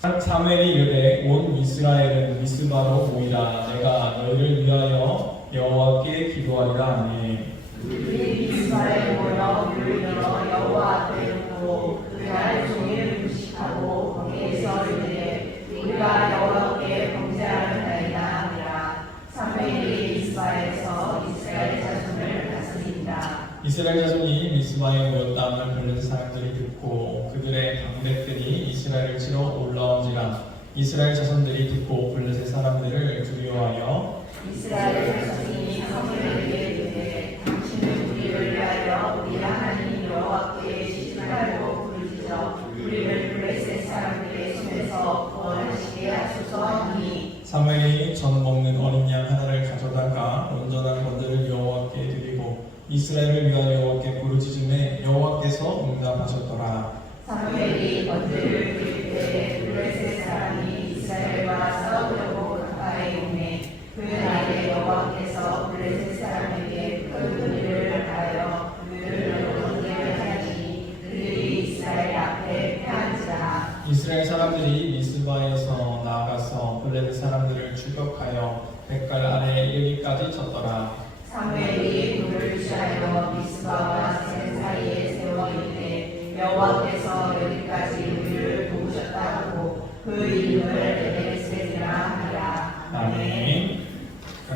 사무엘이 이르되 온 이스라엘은 미스바로 모이라. 내가 너희를 위하여 여호와께 기도하리라 하니. 그들이 미스바에 모여 물을 들어 여호와 앞에 놓고 그날 종일 금식하고 거기에서 이르되 우리가 여호와께 범죄하였나이다 하니라. 사무엘이 미스바에서 이스라엘 자손을 다스린다. 이스라엘 자손이 미스바에 모였다함을 블레셋 사람들이 듣고 그들의 방백들이 이스라엘을 치러 올라온지라. 이스라엘 자손들이 듣고 블레셋 사람들을 두려워하여 이스라엘 자손이 사무엘에게 이르되 당신은 우리를 위하여 우리 하나님 여호와께 시집하고 부르짖어 우리를 블레셋 사람들의 손에서 구원하시게 하소서 하니. 사무엘이 전 먹는 어린 양 하나를 가져다가 온전한 번제를 여호와께 드리고 이스라엘을 위하여 여호와께 부르짖음에 여호와께서 응답하셨더라. 사무엘이 번제를 드릴 때 블레셋 사람이 이스라엘과 싸우려고 가까이 오매 그 날에 여호와께서 블레셋 사람에게 큰 일을 하여 그들을 얻게 하니 그들이 이스라엘 앞에 패한지라. 이스라엘 사람들이 미스바에서 나아가서 블레셋 사람들을 추격하여 백갈 아래 이르기까지 쳤더라. 사무엘이 돌을 취하여 미스바와 센 사이에 세워 이르되 여호와께서 여기까지 우리를 도우셨다고 그 이름을 에베네셀이라 하니라. 아멘.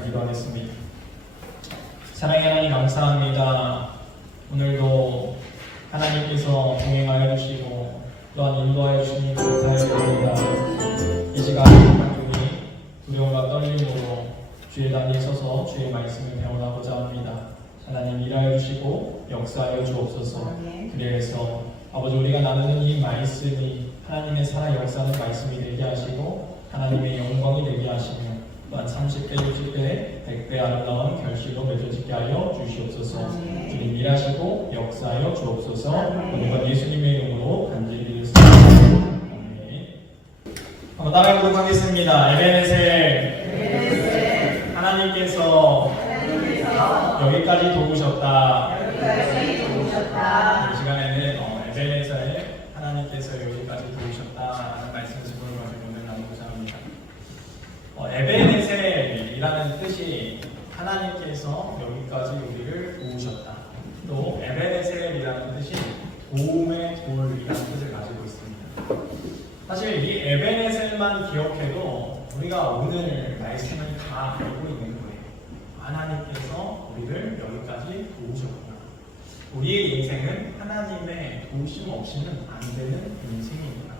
기도하겠습니다. 사랑의 하나님 감사합니다. 오늘도 하나님께서 동행하여 주시고 또한 인도하여 주시니 감사드립니다. 이 시간 우리 두려움과 떨림으로 주의 단위에 서서 주의 말씀을 배워나고자 합니다. 하나님 일하여 주시고 역사하여 주옵소서. 그래서 아버지 우리가 나누는 이 말씀이 하나님의 살아 역사하는 말씀이 되게 하시고 하나님의 영광이 되게 하시며 또한 30배, 60배, 100배 아름다운 결실로 맺어지게 하여 주시옵소서. 주님 일하시고 역사하여 주옵소서. 오늘과 예수님의 이름으로 간절히 드렸습니다. 아멘. 한번 따라해보도록 하겠습니다. 에베네셀 하나님께서 여기까지 도우셨다. 이 시간에는 에베네셀 하나님께서 여기까지 도우셨다라는 말씀 지금을 가지고 오늘 나누고자 합니다. 에베네셀이라는 뜻이 하나님께서 여기까지 우리를 도우셨다. 또 에베네셀이라는 뜻이 도움의 돌이라는 뜻을 가지고 있습니다. 사실 이 에베네셀만 기억해도 우리가 오늘 말씀을 다 알고 있는 거예요. 하나님께서 우리를 여기까지 도우셨구나. 우리의 인생은 하나님의 도우심 없이는 안 되는 인생입니다.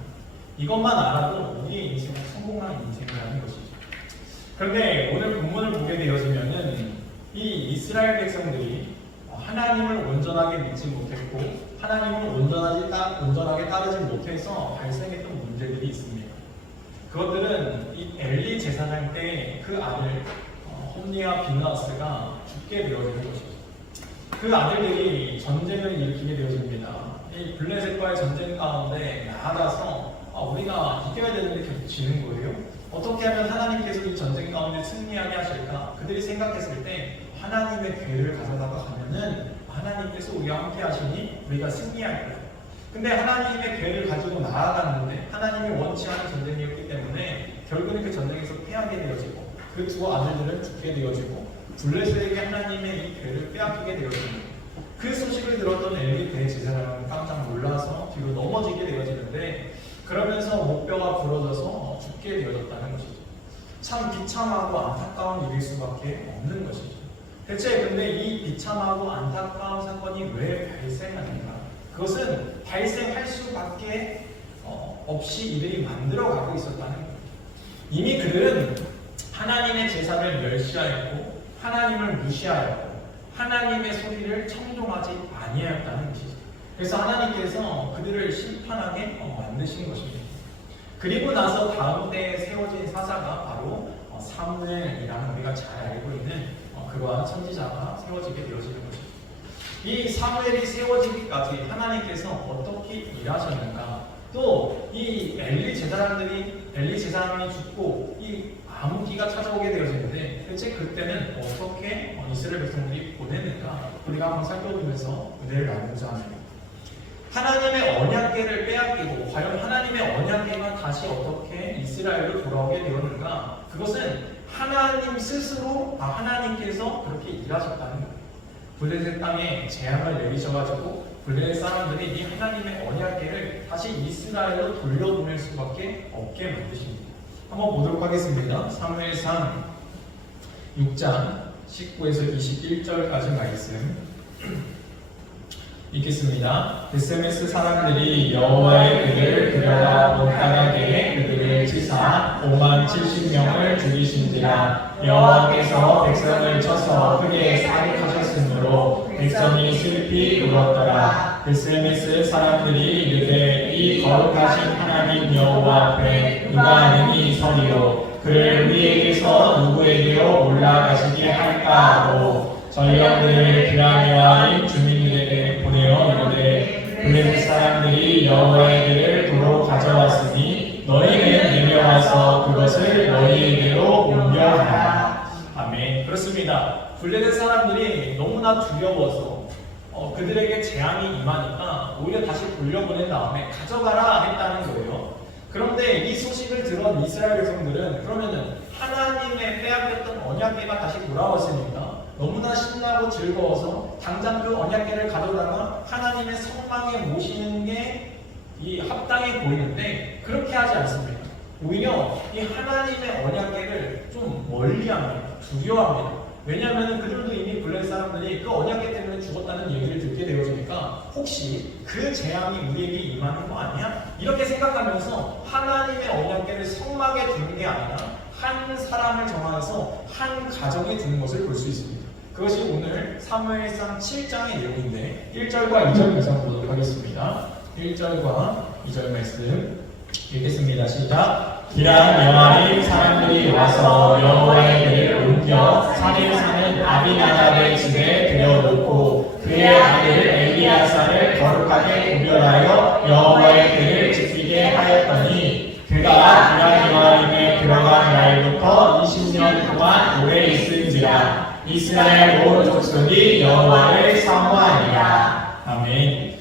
이것만 알아도 우리의 인생은 성공한 인생이라는 것이죠. 그런데 오늘 본문을 보게 되어지면은 이 이스라엘 백성들이 하나님을 온전하게 믿지 못했고 하나님을 온전하게 따르지 못해서 발생했던 문제들이 있습니다. 그것들은 이 엘리 제사장 때 그 아들 홈니와 비느하스가 죽게 되어지는 것이죠. 그 아들들이 전쟁을 일으키게 되어집니다. 이 블레셋과의 전쟁 가운데 나아가서 우리가 이겨야 되는데 계속 지는 거예요. 어떻게 하면 하나님께서 이 전쟁 가운데 승리하게 하실까? 그들이 생각했을 때 하나님의 괴를 가져다가 가면은 하나님께서 우리와 함께 하시니 우리가 승리할 거예요. 근데 하나님의 괴를 가지고 나아갔는데 하나님이 원치 않은 전쟁이었기 때문에 결국은 그 전쟁에서 패하게 되어지고 그 두 아들들은 죽게 되어지고 블레셋에게 하나님의 이 괴를 빼앗기게 되어집니다. 그 소식을 들었던 엘리 대제사장은 깜짝 놀라서 뒤로 넘어지게 되어지는데 그러면서 목뼈가 부러져서 죽게 되어졌다는 것이죠. 참 비참하고 안타까운 일일 수밖에 없는 것이죠. 대체 근데 이 비참하고 안타까운 사건이 왜 발생하는가? 그것은 발생할 수밖에 없이 이들이 만들어가고 있었다는 거예요. 이미 그들은 하나님의 제사를 멸시하였고 하나님을 무시하였고 하나님의 소리를 청종하지 아니하였다는 것이죠. 그래서 하나님께서 그들을 심판하게 만드신 것입니다. 그리고 나서 다음 때에 세워진 사자가 바로 사무엘이라는 우리가 잘 알고 있는 그러한 선지자가 세워지게 되어지는 것입니다. 이 사무엘이 세워지기까지 하나님께서 어떻게 일하셨는가? 또 이 엘리 제사장이 죽고 이 암흑기가 찾아오게 되어지는데 대체 그때는 어떻게 이스라엘 백성들이 보냈는가? 우리가 한번 살펴보면서 은혜를 나누고자 합니다. 하나님의 언약궤를 빼앗기고 과연 하나님의 언약궤가 다시 어떻게 이스라엘로 돌아오게 되었는가? 그것은 하나님 스스로, 하나님께서 그렇게 일하셨다는 거예요. 블레셋 땅에 재앙을 내리셔가지고 블레셋 사람들이 이 하나님의 언약궤를 다시 이스라엘로 돌려보낼 수밖에 없게 만드십니다. 한번 보도록 하겠습니다. 사무엘상 6장 19에서 21절까지 말씀 읽겠습니다. 베세메스 사람들이 여호와의 궤를 들여다 못 나가게 그들을 치사 5만 70명을 죽이신지라. 여호와께서 백성을 쳐서 크게 사륙하셨으므로 백성이 슬피 울었더라. 베세메스 사람들이 이르되 이 거룩하신 하나님 여호와 앞에 누가 능히 서리요 그를 우리에게서 누구에게로 올라가시게 할까 하고 전령들을 기라미와 주민들에게 보내어 이르되 블레셋 사람들이 여호와의 궤를 도로 가져왔으니 너희는 내려와서 그것을 너희에게로 옮겨가라. 아멘. 그렇습니다. 블레셋 사람들이 너무나 두려워서 그들에게 재앙이 임하니까 오히려 다시 돌려보낸 다음에 가져가라 했다는 거예요. 그런데 이 소식을 들은 이스라엘 백성들은 그러면은 하나님의 빼앗겼던 언약궤가 다시 돌아왔으니까 너무나 신나고 즐거워서 당장 그 언약궤를 가져다가 하나님의 성막에 모시는 게 이 합당해 보이는데 그렇게 하지 않습니다. 오히려 이 하나님의 언약궤를 좀 멀리합니다. 두려워합니다. 왜냐하면 그들도 이미 블레셋 사람들이 그 언약궤 때문에 죽었다는 얘기를 듣게 되어지니까 혹시 그 재앙이 우리에게 임하는 거 아니야? 이렇게 생각하면서 하나님의 언약궤를 성막에 두는 게 아니라 한 사람을 정하여서 한 가정에 두는 것을 볼 수 있습니다. 그것이 오늘 사무엘상 7장의 내용인데 1절과 2절 말씀 보도록 하겠습니다. 1절과 2절 말씀 읽겠습니다. 시작. 기란 여아림 사람들이 와서 여호와의 궤를 옮겨 산에 사는 아비나답의 집에 들여놓고 그의 아들 엘리야사를 거룩하게 구별하여 여호와의 궤를 지키게 하였더니 그가 기란 여아림에 들어간 날부터 20년 동안 오래 있은지라. 이스라엘 온 족속이 여호와를 사모하니라. 아멘.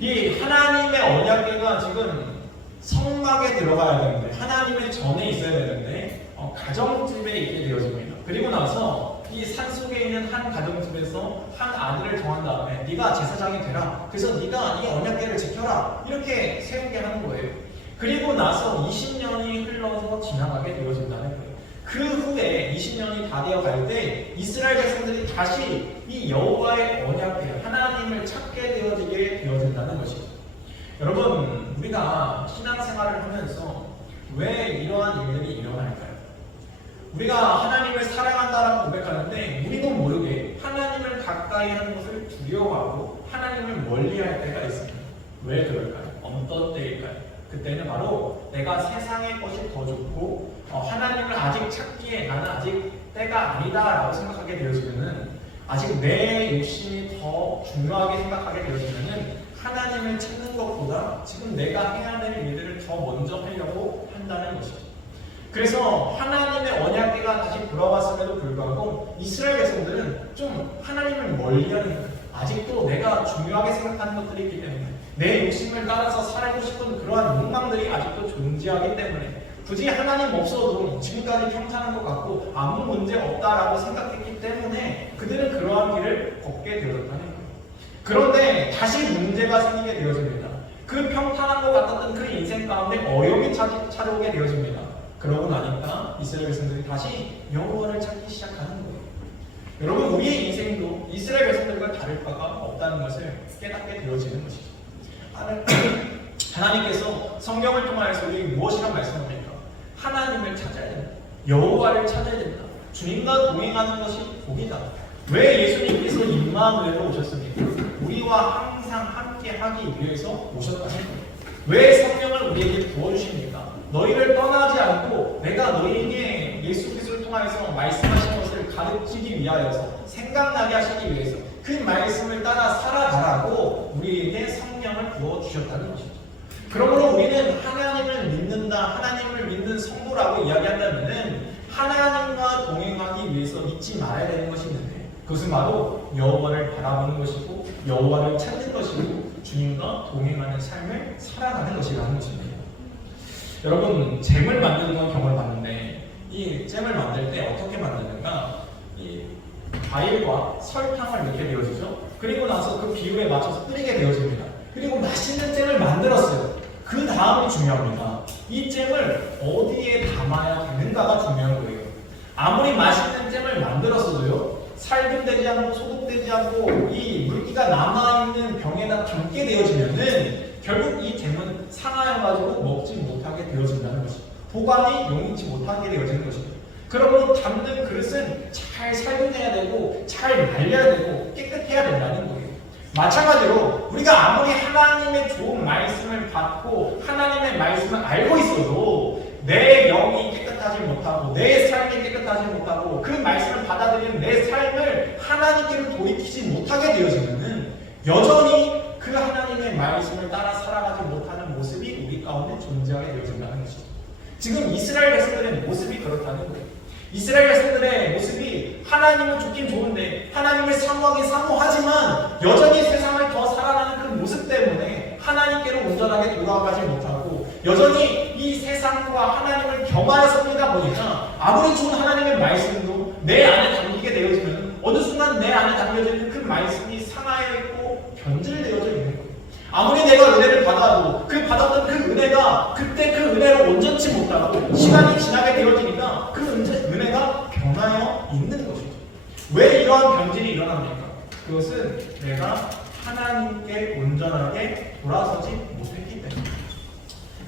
이 하나님의 언약궤가 지금 성막에 들어가야 되는데 하나님의 전에 있어야 되는데 가정집에 있게 되어집니다. 그리고 나서 이 산속에 있는 한 가정집에서 한 아들을 정한 다음에 네가 제사장이 되라. 그래서 네가 이 언약궤를 지켜라. 이렇게 세우게 하는 거예요. 그리고 나서 20년이 흘러서 지나가게 되어진다는 거예요. 그 후에 20년이 다 되어 갈 때 이스라엘 백성들이 다시 이 여호와의 언약궤 하나님을 찾게 되어지게 되어진다는 것이죠. 여러분, 우리가 신앙생활을 하면서 왜 이러한 일들이 일어날까요? 우리가 하나님을 사랑한다라고 고백하는데 우리도 모르게 하나님을 가까이 하는 것을 두려워하고 하나님을 멀리할 때가 있습니다. 왜 그럴까요? 어떤 때일까요? 그때는 바로 내가 세상의 것이 더 좋고 하나님을 아직 찾기에 나는 아직 때가 아니다라고 생각하게 되어지면은 아직 내 욕심이 더 중요하게 생각하게 되어지면은 하나님을 찾는 것보다 지금 내가 해야 될 일들을 더 먼저 하려고 한다는 것이죠. 그래서 하나님의 언약궤가 다시 돌아왔음에도 불구하고 이스라엘 백성들은 좀 하나님을 멀리하는 거예요. 아직도 내가 중요하게 생각하는 것들이 있기 때문에 내 욕심을 따라서 살고 싶은 그러한 욕망들이 아직도 존재하기 때문에 굳이 하나님 없어도 지금까지 평탄한 것 같고 아무 문제 없다라고 생각했기 때문에 그들은 그러한 길을 걷게 되었다는 거예요. 그런데 다시 문제가 생기게 되어집니다. 그 평탄한 것 같았던 그 인생 가운데 어려움이 찾아오게 되어집니다. 그러고 나니까 이스라엘 백성들이 다시 여호와를 찾기 시작하는 거예요. 여러분, 우리의 인생도 이스라엘 백성들과 다를 바가 없다는 것을 깨닫게 되어지는 것이죠. 하나님께서 성경을 통하여서 우리에게 무엇이라고 말씀합니까? 하나님을 찾아야 된다. 여호와를 찾아야 된다. 주님과 동행하는 것이 복이다. 왜 예수님께서 임마누엘로 오셨습니까? 우리와 항상 함께 하기 위해서 오셨다는 거예요. 왜 성령을 우리에게 부어주십니까? 너희를 떠나지 않고 내가 너희에게 예수 그리스도를 통하여서 말씀하신 것을 가르치기 위하여서 생각나게 하시기 위해서 그 말씀을 따라 살아가라고 우리에게 성령을 부어주셨다는 것이죠. 그러므로 우리는 하나님을 믿는다, 하나님을 믿는 성도라고 이야기한다면 하나님과 동행하기 위해서 잊지 말아야 되는 것이 있는데 그것은 바로 여호와를 바라보는 것이고 여호와를 찾는 것이고 주님과 동행하는 삶을 살아가는 것이라는 것입니다. 여러분, 잼을 만드는 건 경험을 봤는데 이 잼을 만들 때 어떻게 만드는가? 이 과일과 설탕을 넣게 되어지죠. 그리고 나서 그 비율에 맞춰서 뿌리게 되어집니다. 그리고 맛있는 잼을 만들었어요. 그 다음이 중요합니다. 이 잼을 어디에 담아야 되는가가 중요한 거예요. 아무리 맛있는 잼을 만들었어도요, 살균되지 않고 소독되지 않고 이 물기가 남아있는 병에다 담게 되어지면은 결국 이 잼은 상하여가지고 먹지 못하게 되어진다는 것입니다. 보관이 용이치 못하게 되어지는 것입니다. 그러므로 담는 그릇은 잘 살균해야 되고 잘 말려야 되고 깨끗해야 된다는 거예요. 마찬가지로 우리가 아무리 하나님의 좋은 말씀을 받고 하나님의 말씀을 알고 있어도 내 영이 깨끗하지 못하고 내 삶이 깨끗하지 못하고 그 말씀을 받아들이는 내 삶을 하나님께로 돌이키지 못하게 되어지면은 여전히 그 하나님의 말씀을 따라 살아가지 못하는 모습이 우리 가운데 존재하게 되어진다는 것이죠. 지금 이스라엘 백성들의 모습이 그렇다는 거예요. 이스라엘 백성들의 모습이 하나님은 좋긴 좋은데 하나님을 사모하긴 사모하지만 여전히 세상을 더 살아가는 그 모습 때문에 하나님께로 온전하게 돌아가지 못하고 여전히 이 세상과 하나님을 겸하여 섭니다 보니까 아무리 좋은 하나님의 말씀도 내 안에 담기게 되어지면 어느 순간 내 안에 담겨져 있는 그 말씀이 상하여 있고 변질되어져 있는 거예요. 아무리 내가 은혜를 받아도 그 받았던 그 은혜가 그때 그 은혜로 온전치 못하고 시간이 지나게 되어지니까 그 은혜가 변하여 있는 것이죠. 왜 이러한 변질이 일어납니까? 그것은 내가 하나님께 온전하게 돌아서지 못했기 때문입니다.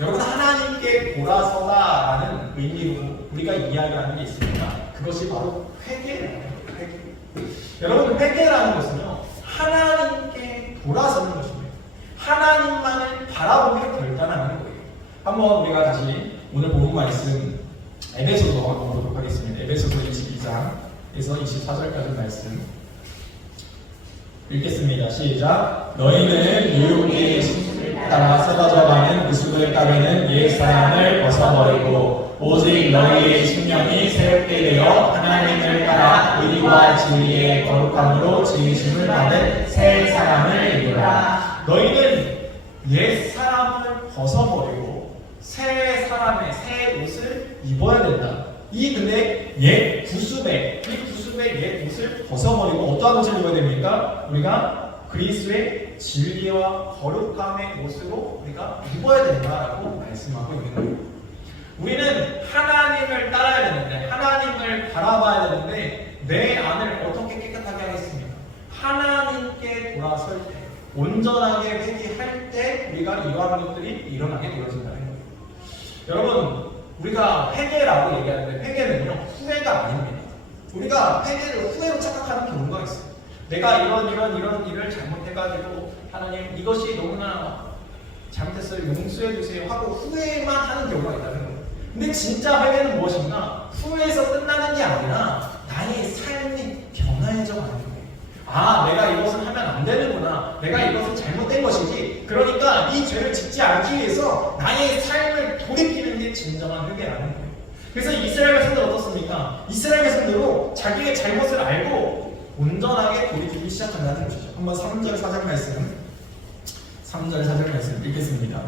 여러분, 하나님께 돌아서다라는 의미로 우리가 이야기하는 게 있습니다. 그것이 바로 회개라는 거예요. 회개. 여러분, 회개라는 것은요, 하나님께 돌아서는 것입니다. 하나님만을 바라보기로 결단하는 거예요. 한번 우리가 다시 오늘 본문 말씀 에베소서 한번 보도록 하겠습니다. 에베소서 22장에서 24절까지 말씀 읽겠습니다. 시작. 너희는 유혹의 심술을 따라 쏟아져가는 그 수를 따르는 옛사람을 벗어버리고 오직 너희의 심령이 새롭게 되어 하나님을 따라 의와 진리의 거룩함으로 지으심을 받은 새 사람을 입으라. 너희는 옛사람을 벗어버리고 새 사람의 새 옷을 입어야 된다. 근데 옛 구습의 옛 옷을 벗어버리고 어떠한 옷을 입어야 됩니까? 우리가 그리스도의 진리와 거룩함의 옷으로 우리가 입어야 된다라고 말씀하고 있는 거예요. 우리는 하나님을 따라야 되는데 하나님을 바라봐야 되는데 내 안을 어떻게 깨끗하게 하겠습니까? 하나님께 돌아설 때 온전하게 회개할 때 우리가 이러한 것들이 일어나게 되어진다는 거예요. 여러분, 우리가 회개라고 얘기하는데 회개는요, 후회가 아닙니다. 우리가 회개를 후회로 착각하는 경우가 있어요. 내가 이런 일을 잘못해가지고 하나님 이것이 너무나 잘못했어요, 용서해 주세요 하고 후회만 하는 경우가 있다는 거예요. 근데 진짜 회개는 무엇인가? 후회에서 끝나는 게 아니라 나의 삶이 변화해져 가는 거예요. 아, 내가 이것을 하면 안 되는구나. 내가 이것은 잘못된 것이지. 그러니까 이 죄를 짓지 않기 위해서 나의 삶을 돌이키는 게 진정한 회개라는 거예요. 그래서 이스라엘 백성들 어떻습니까? 이스라엘 백성들도 자기의 잘못을 알고 온전하게 돌이키기 시작한다는 것이죠. 한번 3절 4절 말씀 3절 4절 말씀 읽겠습니다.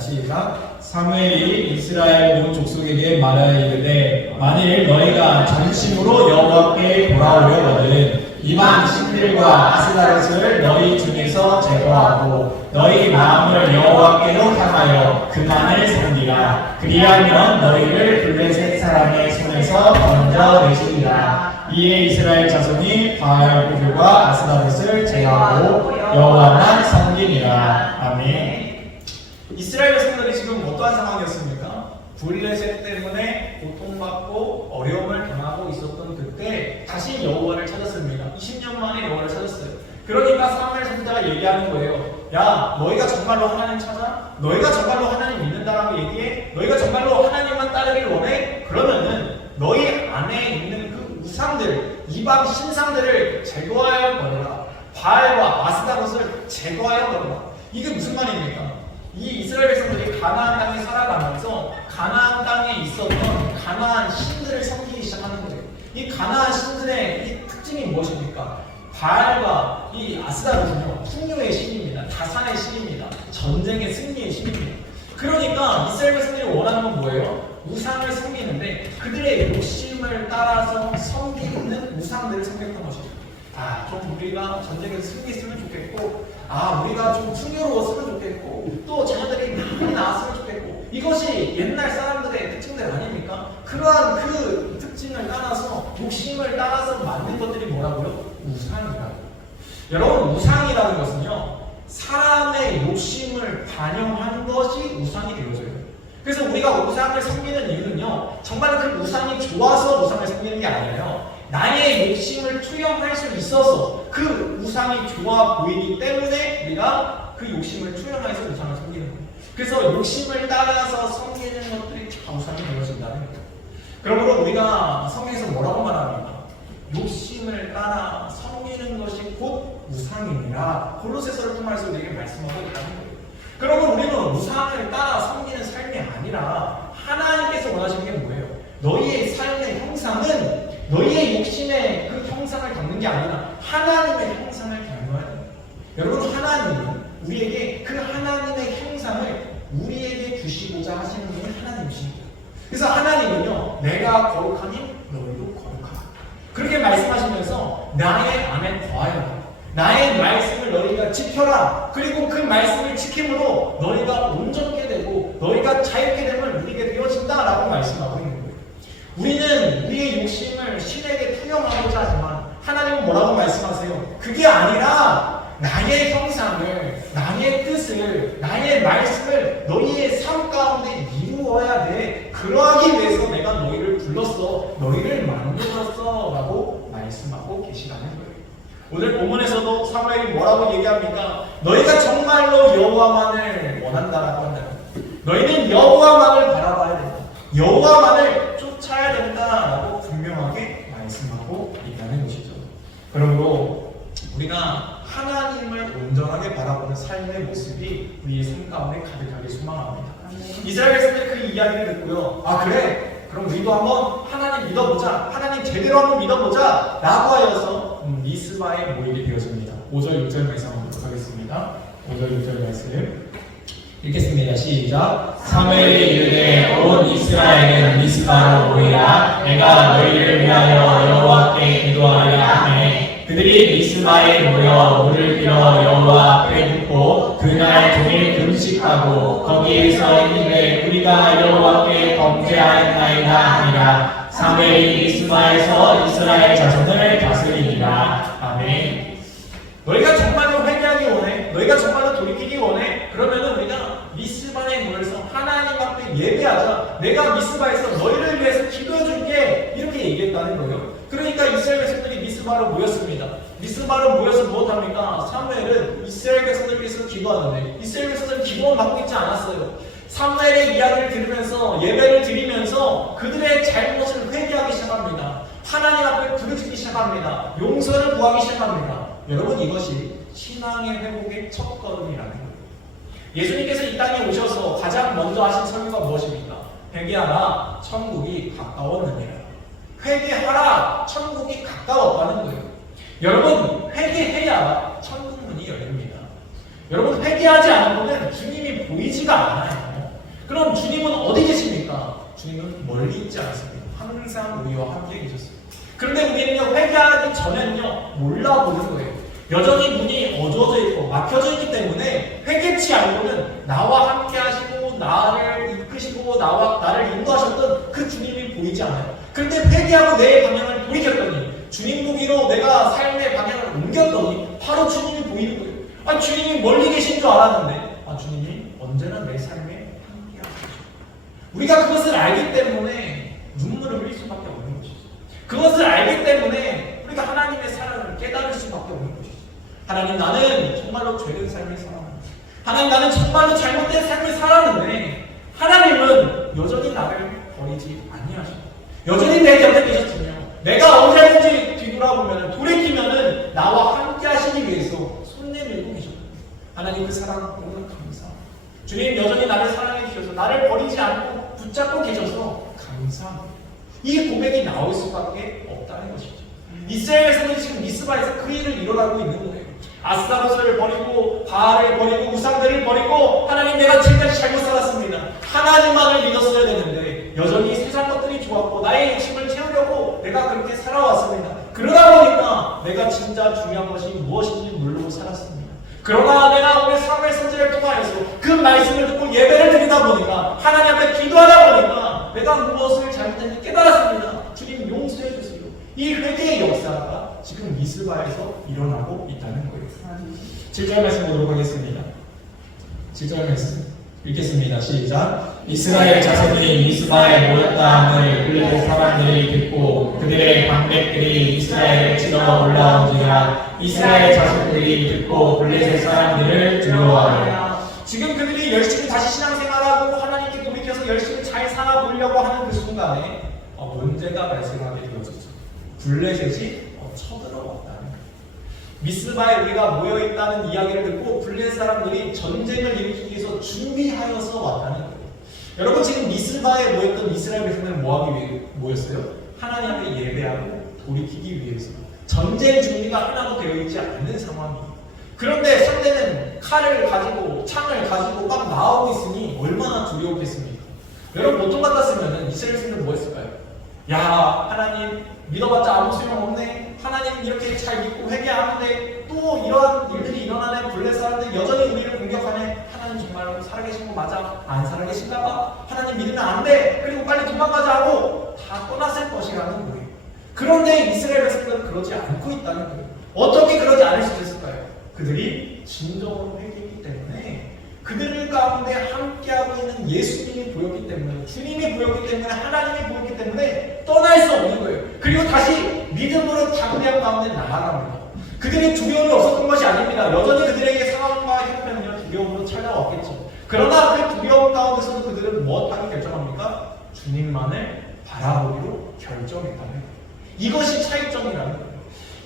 시작. 사무엘이 이스라엘 온 족속에게 말하여 이르되 만일 너희가 전심으로 여호와께 돌아오려거든 이방 신들과 아스다롯을 너희 중에서 제거하고 너희 마음을 여호와께로 향하여 그만을 섬기라. 그리하면 너희를 블레셋 사람의 손에서 건져내시리라. 이에 이스라엘 자손이 바알들과 아스다롯을 제거하고 여호와만 섬기니라. 아멘. 이스라엘 백성들이 지금 어떠한 상황이었습니까? 블레셋 때문에 고통받고 어려움을 당하고 있었던 그때 다시 여호와를 찾았습니다. 20년 만에 여호와를 찾았어요. 그러니까 사무엘 선지자가 얘기하는 거예요. 야, 너희가 정말로 하나님 찾아? 너희가 정말로 하나님 믿는다라고 얘기해? 너희가 정말로 하나님만 따르기를 원해? 그러면은 너희 안에 있는 그 우상들, 이방 신상들을 제거하여 버려라. 바알과 아스다롯을 제거하여 버려라. 이게 무슨 말입니까? 이 이스라엘 백성들이 가나안 땅에 살아가면서 가나안 땅에 있었던 가나안 신들을 섬기기 시작하는 거예요. 이 가나안 신들의 이 특징이 무엇입니까? 바알과 이 아스다롯은요, 풍요의 신입니다. 뭐냐면 다산의 신입니다. 전쟁의 승리의 신입니다. 그러니까 이스라엘 백성들이 원하는 건 뭐예요? 우상을 섬기는데 그들의 욕심을 따라서 섬기는 우상들을 섬겼던 것이죠. 좀 우리가 전쟁에서 승리했으면 좋겠고, 우리가 좀 풍요로웠으면 좋겠고, 또 자녀들이 많이 나왔으면 좋겠고, 이것이 옛날 사람들의 특징들 아닙니까? 그러한 그 특징을 따라서, 욕심을 따라서 만든 것들이 뭐라고요? 우상이라고. 여러분, 우상이라는 것은요, 사람의 욕심을 반영한 것이 우상이 되어져요. 그래서 우리가 우상을 섬기는 이유는요, 정말 그 우상이 좋아서 우상을 섬기는 게 아니에요. 나의 욕심을 투영할 수 있어서 그 우상이 좋아 보이기 때문에 우리가 그 욕심을 투영해서 우상을 섬기는 거예요. 그래서 욕심을 따라서 섬기는 것들이 다 우상이 되어진다는 거예요. 그러므로 우리가 성경에서 뭐라고 말합니까? 욕심을 따라 섬기는 것이 곧 우상이니라. 골로새서를 통해서 우리에게 말씀하고 있다는 거예요. 그러면 우리는 우상을 따라 섬기는 삶이 아니라 하나님께서 원하시는 게 뭐예요? 너희의 삶의 형상은 너희의 욕심의 그 형상을 담는 게 아니라 하나님의 형상을 담아야 돼요. 여러분, 하나님은 우리에게 그 하나님의 형상을 우리에게 주시고자 하시는 분이 하나님이십니다. 그래서 하나님은요, 내가 거룩하니 너희도 거룩하다. 그렇게 말씀하시면서 나의 안에 거하여라. 나의 말씀을 너희가 지켜라. 그리고 그 말씀을 지킴으로 너희가 온전케 되고 너희가 자유케 됨을 누리게 되어진다라고 말씀하고 있는 거예요. 우리는 우리의 욕심을 신에게 투영하고자 하지만 하나님은 뭐라고 말씀하세요? 그게 아니라 나의 형상을, 나의 뜻을, 나의 말씀을 너희의 삶 가운데 이루어야 돼. 그러하기 위해서 내가 너희를 불렀어, 너희를 만들었어 라고 말씀하고 계시다는 거예요. 오늘 본문에서도 사무엘이 뭐라고 얘기합니까? 너희가 정말로 여호와만을 원한다라고 한다는 거예요. 너희는 여호와만을 바라봐야 된다. 여호와만을 쫓아야 된다라고 분명하게 말씀하고 있다는 것이죠. 그러므로 우리가 하나님을 온전하게 바라보는 삶의 모습이 우리의 삶 가운데 가득하게 소망합니다. 이스라엘 백성들이 그 이야기를 듣고요. 그래? 그럼 우리도 한번 하나님 믿어보자. 하나님 제대로 한번 믿어보자. 라고 하여서 미스바에 모이게 되어집니다. 5절 6절 말씀 한번 보도록 하겠습니다. 5절 6절 말씀 읽겠습니다. 시작. 사무엘이 이르되 온 이스라엘은 미스바로 모이라. 내가 너희를 위하여 여호와께 기도하려 하매 그들이 미스바에 모여 물을 빌어 여호와 앞에 붓고 그날 종일 금식하고 거기에서 이르되 우리가 여호와께 범죄하였나이다 하니라. 사무엘이 미스바에서 이스라엘 자손을 다스리니라. 아멘. 너희가 정말로 회개하기 원해? 너희가 정말로 돌이키기 원해? 그러면은 우리가 미스바에 모여서 하나님 앞에 예배하자. 내가 미스바에서 너희를 위해서 기도해줄게. 이렇게 얘기했다는 거예요. 그러니까 이스라엘 백성들이 미스바로 모였습니다. 미스바로 모여서 무엇합니까? 사무엘은 이스라엘 백성들을 위해서 기도하는데 이스라엘 백성들은 기도만 받고 있지 않았어요. 사무엘의 이야기를 들으면서 예배를 드리면서 그들의 잘못을 회개하기 시작합니다. 하나님 앞에 부르짖기 시작합니다. 용서를 구하기 시작합니다. 여러분, 이것이 신앙의 회복의 첫 걸음이라는 거예요. 예수님께서 이 땅에 오셔서 가장 먼저 하신 설교가 무엇입니까? 회개하라, 천국이 가까웠느니라. 회개하라, 천국이 가까웠다는 거예요. 여러분, 회개해야 천국 문이 열립니다. 여러분, 회개하지 않으면 주님이 보이지가 않아요. 그럼 주님은 어디 계십니까? 주님은 멀리 있지 않습니다. 항상 우리와 함께 계셨습니다. 그런데 우리는요, 회개하기 전에는요, 몰라보는 거예요. 여전히 문이 어두워져 있고 막혀져 있기 때문에 회개치 않고는 나와 함께 하시고 나를 이끄시고 나를 인도하셨던 그 주님이 보이지 않아요. 그런데 회개하고 내 방향을 돌이켰더니 주님 보기로 내가 삶의 방향을 옮겼더니 바로 주님이 보이는 거예요. 주님이 멀리 계신 줄 알았는데 주님이 언제나 내 삶에 함께 하시죠. 우리가 그것을 알기 때문에 눈물을 흘릴 수밖에 없는 것이죠. 그것을 알기 때문에 우리가 하나님의 사랑을 깨달을 수밖에 없는 것이죠. 하나님, 나는 정말로 죄된 삶을 살았는데, 하나님, 나는 정말로 잘못된 삶을 살았는데 하나님은 여전히 나를 버리지 아니하시고 여전히 내 곁에 계셨으며 내가 언제든지 뒤돌아보면 돌이키면 나와 함께 하시기 위해서 손 내밀고 계셨다. 하나님, 그 사랑 너무 감사합니다. 주님, 여전히 나를 사랑해 주셔서 나를 버리지 않고 붙잡고 계셔서 감사합니다. 이 고백이 나올 수밖에 없다는 것이죠. 이스라엘 백성들이 지금 미스바에서 그 일을 일어나고 있는 거예요. 아스타로스를 버리고 바알을 버리고 우상들을 버리고 하나님 내가 지금까지 잘못 살았습니다. 하나님만을 믿었어야 되는데 여전히 세상 것들이 좋았고 나의 욕심을 채우려고 내가 그렇게 살아왔습니다. 그러다 보니까 내가 진짜 중요한 것이 무엇인지 모르고 살았습니다. 그러나 내가 오늘 사무엘 선지자를 통하여서 그 말씀을 듣고 예배를 드리다 보니까 하나님 앞에 기도하다 보니까 내가 무엇을 잘못했는지 깨달았습니다. 주님 용서해 주세요. 이 회개의 역사가 지금 미스바에서 일어나고 있다는 거예요. 7절 말씀 보도록 하겠습니다. 7절 말씀 읽겠습니다. 시작. 이스라엘 자손이 미스바에 모였다함을 블레셋 사람들이 듣고 그들의 방백들이 이스라엘을 치러 올라온지라 이스라엘 자손들이 듣고 블레셋 사람들을 두려워하여. 지금 그들이 열심히 다시 신앙생활하고 하나님께 돌이켜서 열심히 잘 살아보려고 하는 그 순간에 문제가 발생하게 되어졌죠. 블레셋이 쳐들어왔다는 거예요. 미스바에 우리가 모여있다는 이야기를 듣고 블레셋 사람들이 전쟁을 일으키기 위해서 준비하여서 왔다는 거예요. 여러분 지금 미스바에 모였던 이스라엘 백성들은 뭐하기 위해 모였어요? 하나님 앞에 예배하고 돌이키기 위해서. 전쟁 준비가 하나도 되어 있지 않는 상황이에요. 그런데 상대는 칼을 가지고 창을 가지고 막 나오고 있으니 얼마나 두려웠겠습니까? 여러분 보통 같았으면 이스라엘 백성들은 뭐 했을까요? 야 하나님 믿어봤자 아무 소용없네. 하나님 이렇게 잘 믿고 회개하는데 또 이러한 일들이 일어나네. 블레셋 사람들이 여전히 우리를 공격하네. 하나님 정말 살아계신 거 맞아? 안 살아계신가 봐? 하나님 믿으면 안 돼. 그리고 빨리 도망가자 하고 다 떠났을 것이라는 거예요. 그런데 이스라엘 백성들은 그러지 않고 있다는 거예요. 어떻게 그러지 않을 수 있을까요? 그들이 진정으로 회개했기 때문에 그들 가운데 함께하고 있는 예수님이 보였기 때문에 주님이 보였기 때문에 하나님이 보였기 때문에 떠날 수 없는 거예요. 그리고 다시 믿음으로 담대함 가운데 나아갑니다. 그들이 두려움이 없었던 것이 아닙니다. 여전히 그들에게 상황과 형편은요 두려움으로 찾아왔겠죠. 그러나 그 두려움 가운데서도 그들은 무엇하기 결정합니까? 주님만을 바라보기로 결정했다는 거예요. 이것이 차이점이라는 거예요.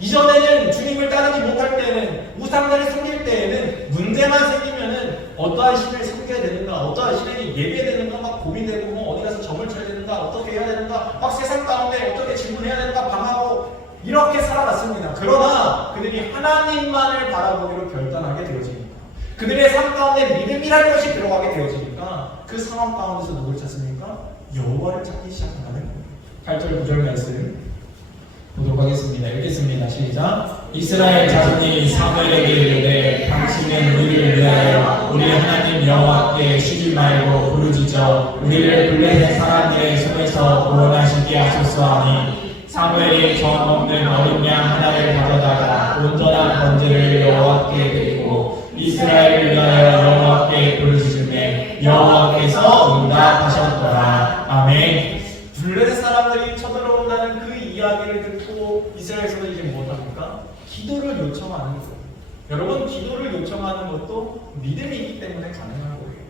이전에는 주님을 따르지 못할 때에는 우상들을 섬길 때에는 문제만 생기면은 어떠한 신을 섬겨야 되는가, 어떠한 신에게 예배해야 되는가 막 고민되고 뭐 어디 가서 점을 쳐야 되는가, 어떻게 해야 되는가 막 세상 가운데 어떻게 질문해야 되는가 방하고 이렇게 살아갔습니다. 그러나 그들이 하나님만을 바라보기로 결단하게 되어집니다. 그들의 삶 가운데 믿음이라는 것이 들어가게 되어지니까 그 상황 가운데서 누굴 찾습니까? 여호와를 찾기 시작하는 거예요. 8절 9절 말씀 보도록 하겠습니다. 읽겠습니다. 시작. 이스라엘 자손이 사무엘에게 이르되 당신은 우리를 위하여 우리 하나님 여호와께 쉬지 말고 부르짖어 우리를 블레셋 사람들의 손에서 구원하시게 하소서 하니 사무엘이 정 없는 어린 양 하나를 가져다가 온전한 번제를 여호와께 드리고 이스라엘을 위하여 여호와께 부르짖으매 여호와께서 응답하셨더라. 아멘. 블레셋 사람들이 쳐들어온다는 그 이야기를 듣고 이스라엘에서는 이제 무엇합니까? 기도를 요청하는 거예요. 여러분 기도를 요청하는 것도 믿음이 있기 때문에 가능한 거예요.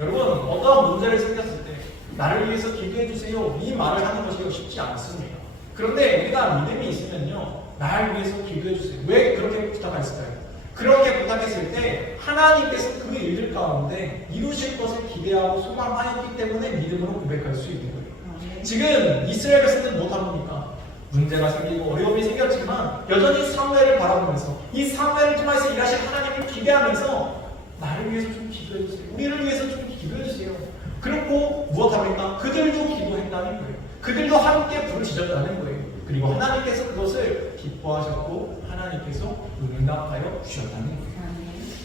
여러분 어떠한 문제를 생겼을 때 나를 위해서 기도해 주세요 이 말을 하는 것이 쉽지 않습니다. 그런데 우리가 믿음이 있으면요 나를 위해서 기도해 주세요. 왜 그렇게 부탁했을까요? 그렇게 부탁했을 때 하나님께서 그 일들 가운데 이루실 것을 기대하고 소망하였기 때문에 믿음으로 고백할 수 있는 거예요. 지금 이스라엘 백성들은 못합니까? 문제가 생기고 어려움이 생겼지만 여전히 사무엘을 바라보면서 이 사무엘을 통해서 일하실 하나님을 기대하면서 나를 위해서 좀 기도해 주세요. 우리를 위해서 좀 기도해 주세요. 그리고 무엇합니까? 그들도 기도했다는 거예요. 그들도 함께 부르짖었다는 거예요. 그리고 하나님께서 그것을 기뻐하셨고 하나님께서 응답하여 주셨다는 거예요.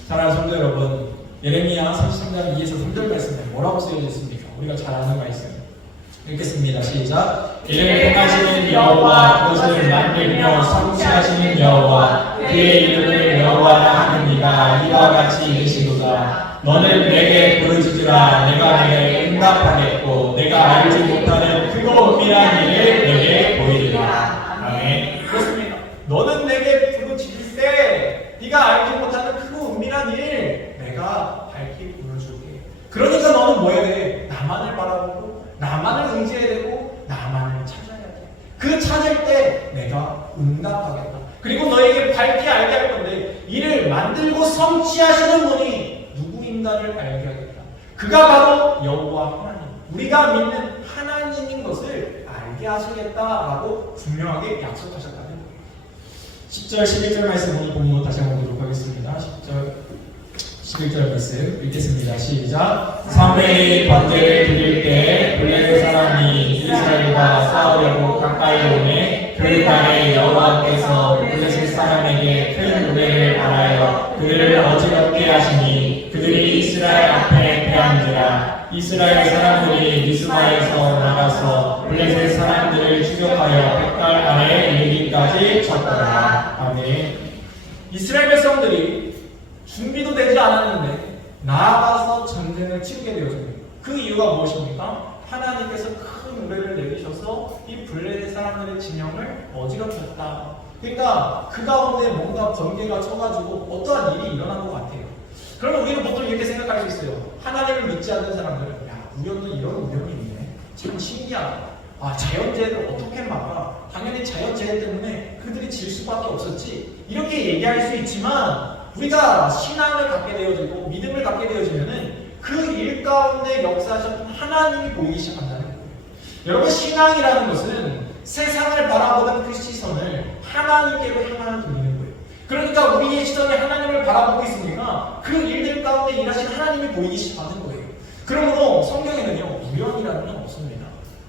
사랑하는 성도 여러분, 예레미야 33장 2에서 3절 말씀에 뭐라고 쓰여져 있습니까? 우리가 잘 아는 말씀 읽겠습니다. 시작. 이를 행하시는 여호와 그것을 만들며 성취하시는 여호와 그의 이름을 여호와라 하는 이가 이와 같이 이르시도다. 너는 내게 부르짖으라. 내가 내게 응답하겠고 내가 알지 못하는 크고 은밀한 일을 내게 보이리라. 아멘. 그렇습니다. 너는 내게 부르짖을 때 네가 알지 못하는 크고 은밀한 일 내가 밝히 보여줄게. 그러니까 너는 뭐 해야 돼? 나만을 바라보고 나만을 의지해야 되고 나만을 찾아야 돼. 그 찾을 때 내가 응답하겠다. 그리고 너에게 밝히 알게 할 건데 이를 만들고 성취하시는 분이 누구인가를 알게 하겠다. 그가 바로 여호와 하나님, 우리가 믿는 하나님인 것을 알게 하시겠다라고 분명하게 약속하셨다는 거예요. 10절, 11절 말씀 오늘 본문 다시 한번 보도록 하겠습니다. 10절, 11절 말씀 읽겠습니다. 시작. 사무엘이 번제를 드릴 때 블레셋 사람이 이스라엘과 싸우려고 가까이 오매 그 날에 여호와께서 블레셋 사람에게 큰 노래를 말하여 그들을 어지럽게 하시니 그들이 이스라엘 앞에 패한지라. 이스라엘 사람들이 미스마에서 나가서 블레셋 사람들을 추격하여 백달 아래 이르기까지 쳤더라. 아멘. 이스라엘 백성들이 준비도 되지 않았는데 나아가서 전쟁을 치르게 되어집니다. 그 이유가 무엇입니까? 하나님께서 큰 노래를 내리셔서 이 블레셋 사람들의 진영을 어지럽혔다. 그러니까 그 가운데 뭔가 번개가 쳐가지고 어떠한 일이 일어난 것 같아요. 그러면 우리는 보통 이렇게 생각할 수 있어요. 하나님을 믿지 않는 사람들은 야, 우연도 이런 우연이 있네. 참 신기하다. 아, 자연재해를 어떻게 막아? 당연히 자연재해 때문에 그들이 질 수밖에 없었지. 이렇게 얘기할 수 있지만 우리가 신앙을 갖게 되어지고 믿음을 갖게 되어지면은 그 일 가운데 역사하셨던 하나님이 보이기 시작한다는 거예요. 여러분, 신앙이라는 것은 세상을 바라보는 그 시선을 하나님께로 향하여 돌리는 거예요. 그러니까 우리의 시선이 하나님을 바라보고 있으니까 그 일들 가운데 일하신 하나님이 보이기 시작하는 거예요. 그러므로 성경에는요, 우연이라는 건 없습니다.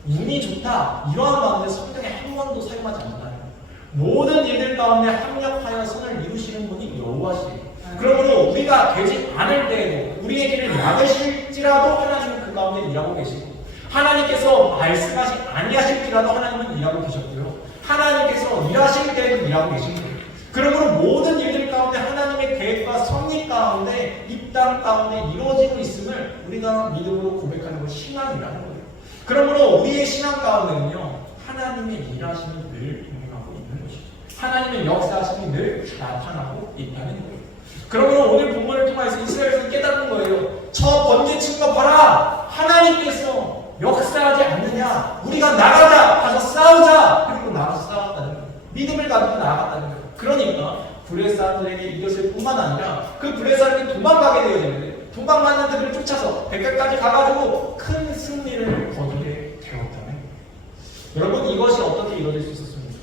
운이 좋다, 이러한 마음에 성경에 한 번도 사용하지 않는다는 거예요. 모든 일들 가운데 합력하여 선을 이루시는 분이 여호와시에요. 그러므로 우리가 되지 않을 때에도 우리의 길을 막으실지라도 하나님은 그 가운데 일하고 계시고, 하나님께서 말씀하시 아니하실지라도 하나님은 일하고 계셨고요. 하나님께서 일하실 때에도 일하고 계신 거예요. 그러므로 모든 일들 가운데 하나님의 계획과 섭리 가운데 이 땅 가운데 이루어지고 있음을 우리가 믿음으로 고백하는 것이 신앙이라는 거예요. 그러므로 우리의 신앙 가운데는요, 하나님의 일하심이 늘 동행하고 있는 것이죠. 하나님의 역사하심이 늘 나타나고 있다는 거예요. 그러므로 오늘 본문을 통해서 이스라엘에서 깨닫는 거예요. 저 번개 친 거 봐라! 하나님께서 역사하지 않느냐? 우리가 나가자! 가서 싸우자! 그리고 나가서 싸웠다는 거예요. 믿음을 가지고 나아갔다는 거예요. 그러니까 블레셋 사람들에게 이겼을 뿐만 아니라 그 블레셋 사람들이 도망가게 되어지는데, 도망가는 그들을 쫓아서 백갈까지 가가지고 큰 승리를 거두게 되었다는 거예요. 여러분, 이것이 어떻게 이루어질 수 있었습니까?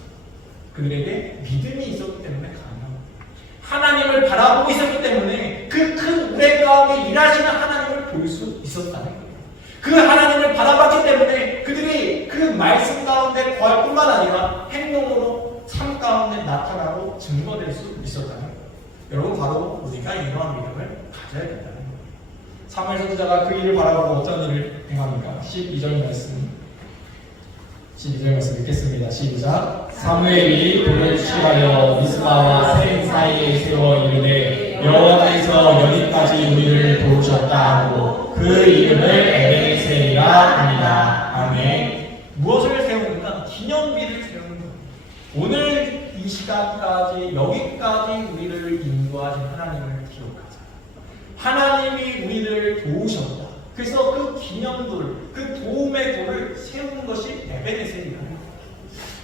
그들에게 믿음이 있었기 때문에 가능합니다. 하나님을 바라보고 있었기 때문에 그 큰 우레 가운데 일하시는 하나님을 볼 수 있었다는 거예요. 그 하나님을 바라봤기 때문에 그들이 그 말씀 가운데 거할 뿐만 아니라 행동으로 삶 가운데 나타나고 증거될 수 있었다는 거예요. 여러분, 바로 우리가 이러한 믿음을 가져야 된다는 거예요. 사무엘 선지자가 그 일을 바라보고 어떤 일을 행합니까? 12절 말씀 읽겠습니다. 시작. 사무엘이 돌을 취하여 미스바와 셈 사이에 세워 이르되 여호와께서 여기까지 우리를 도우셨다 하고 그 이름을 에베네셀이라 합니다. 아멘. 무엇을 세우는가? 기념비를 세우는 거예요. 오늘 이 시간까지 여기까지 우리를 인도하신 하나님을 기억하자. 하나님이 우리를 도우셨다. 그래서 그 기념돌, 그 도움의 돌을 세우는 것이 에베네셀이라는 거예요.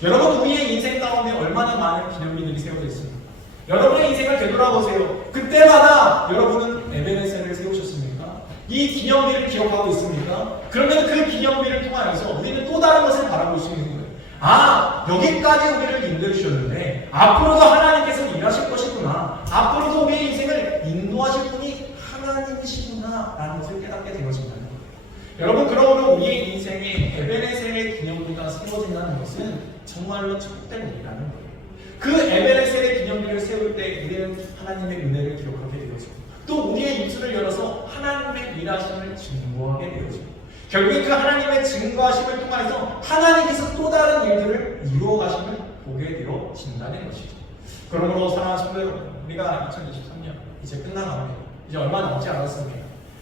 여러분, 우리의 인생 가운데 얼마나 많은 기념비들이 세워져 있습니까? 여러분의 인생을 되돌아보세요. 그때마다 여러분은 에베네셀을 세우셨습니까? 이 기념비를 기억하고 있습니까? 그러면 그 기념비를 통하여서 우리는 또 다른 것을 바라볼 수 있는 거예요. 아, 여기까지 우리를 인도해 주셨는데 앞으로도 하나님께서 일하실 것이구나. 앞으로도 우리의 인생을 인도하실 분이 하나님이시구나 라는 것을 깨닫게 되어진다는 거예요. 여러분, 그러므로 우리의 인생에 에베네셀의 기념비가 세워진다는 것은 정말로 축복된 일이라는 거예요. 그 에베네셀의 기념비를 세울 때 우리는 하나님의 은혜를 기억하게 되어지고, 또 우리의 입술을 열어서 하나님의 일하심을 증거하게 되어지고, 결국에 그 하나님의 증거하심을 통해서 하나님께서 또 다른 일들을 이루어가심을 보게 되어진다는 것이죠. 그러므로 사랑하는 성도 여러분, 우리가 2023년 이제 끝나갑니다. 이제 얼마 남지 않았습니다.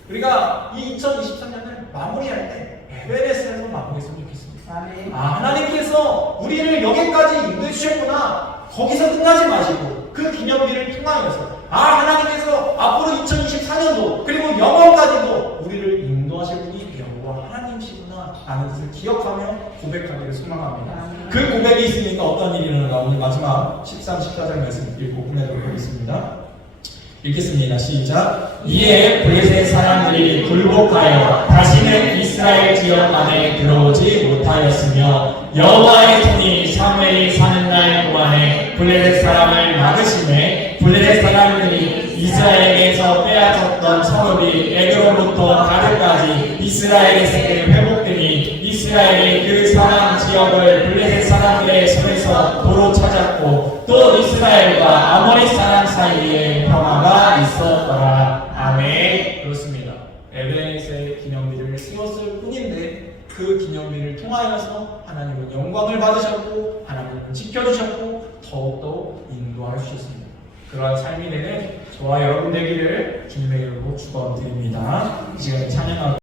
우리가 이 2023년을 마무리할 때 에베네셀로 마무리했으면 좋겠습니다. 아멘. 하나님께서 우리를 여기까지 인도해 주셨구나. 거기서 끝나지 마시고 그 기념비를 통하여서 하나님께서 앞으로 2024년도 그리고 영원까지도 우리를 인도하실 분이 여호와 하나님이시구나 라는 것을 기억하며 고백하기를 소망합니다. 그 고백이 있으니까 어떤 일이 일어나나 오늘 마지막 13, 14절 말씀 읽고 끝내도록 하겠습니다. 읽겠습니다. 시작. 이에 블레셋 사람들이 굴복하여 다시는 이스라엘 지역 안에 들어오지 못하였으며 여호와의 손이 사무엘이 사는 날 동안에 블레셋 사람을 이스라엘에게서 빼앗았던 성읍이 에그론부터 가드까지 이스라엘에게 회복되니 이스라엘이 그 상한 지역을 블레셋 사람들의 손에서 도로 찾았고 또 이스라엘과 아모리 사람 사이에 평화가 있었더라. 아멘. 그렇습니다. 에베네셀 기념비를 세웠을 뿐인데 그 기념비를 통하여서 하나님은 영광을 받으셨고 하나님은 지켜주셨고 더욱더 인도하여 주셨습니다. 그러한 삶이 되는 저와 여러분 되기를 주님의 이름으로 축원드립니다. 이 시간에 찬양하고